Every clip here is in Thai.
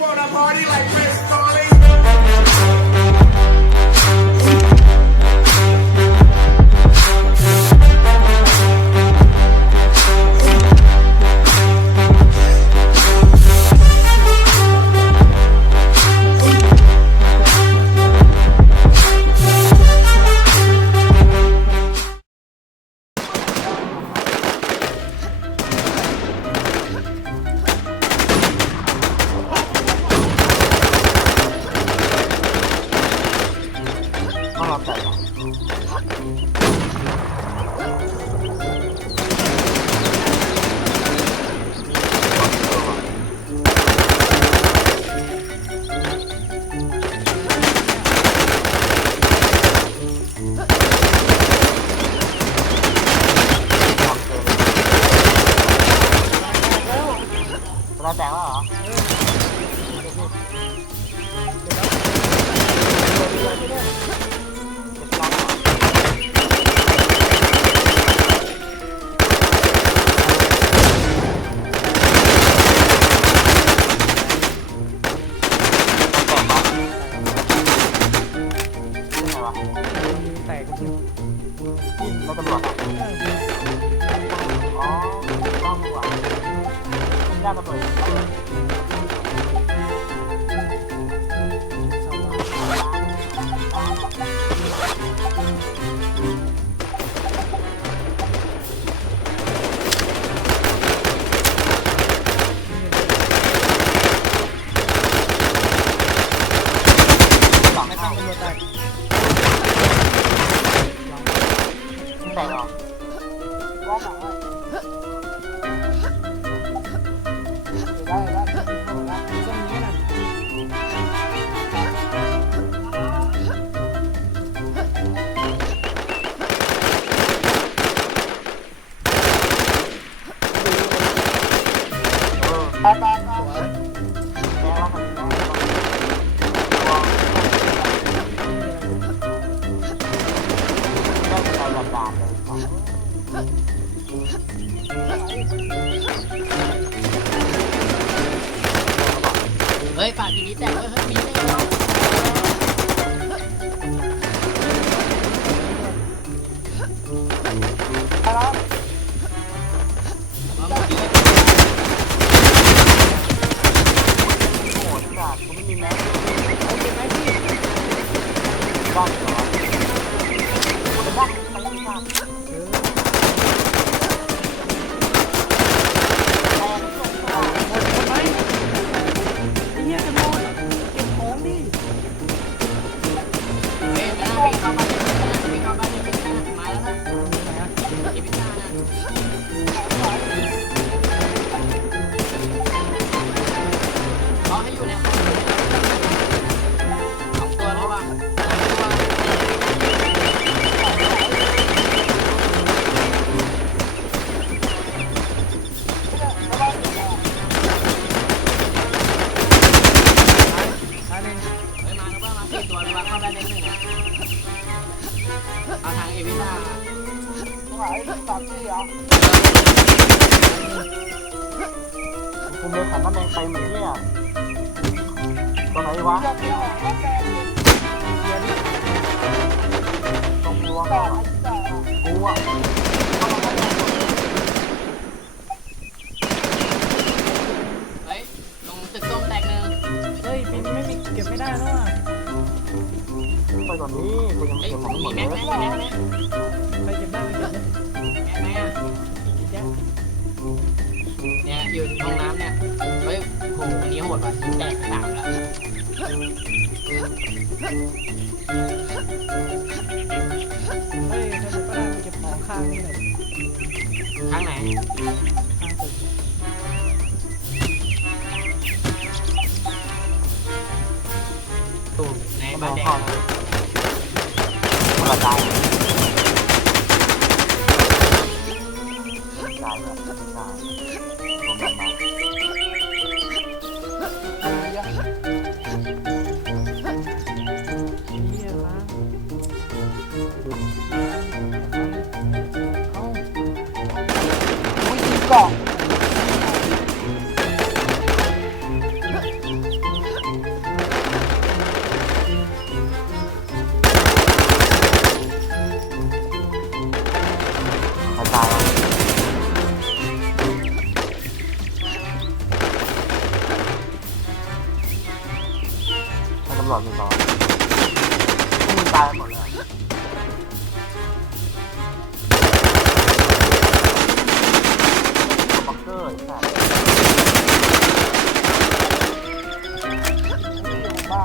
up on a party like ย่าตำรวจไม่ต้องตำรวจแเฮ้ยฝากทีนี้แตกเฮ้ยเฮ้ยมีะอีพิซ่านะเขาให้อยู่เนี่ย เอาทางเอวิซ่ากูเดินขันน้ำแดงไปเหมือนเนี่ยตัวไหนวะตรงหัวกูอะ อนนี้กูยังเฮ้ยเก็บของม่หมมีดเลแม็ยกไหมมีแม็กไหมใครเก็บได้ไม่เก็บได้แม็กไหมอะเนี่ยอยู่ห้องน้ำเนี่ยเฮ้ยโหอันนี้โหดว่ะแตกสามแล้วเฮ้ยใครเก็บก็ได้มาเก็บของข้างนี่หน่อยข้างไหนข้างตึกตู้ในบ้านแดเมาตายตายแบบตาย หลอดเลยตอนมึงตายหมดเลยบังเกอร์ไอ้สัตว์บ้า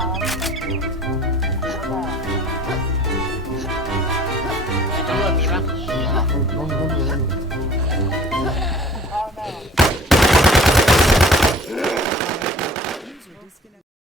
ตำรวจมีปะ ไม่มีไม่มี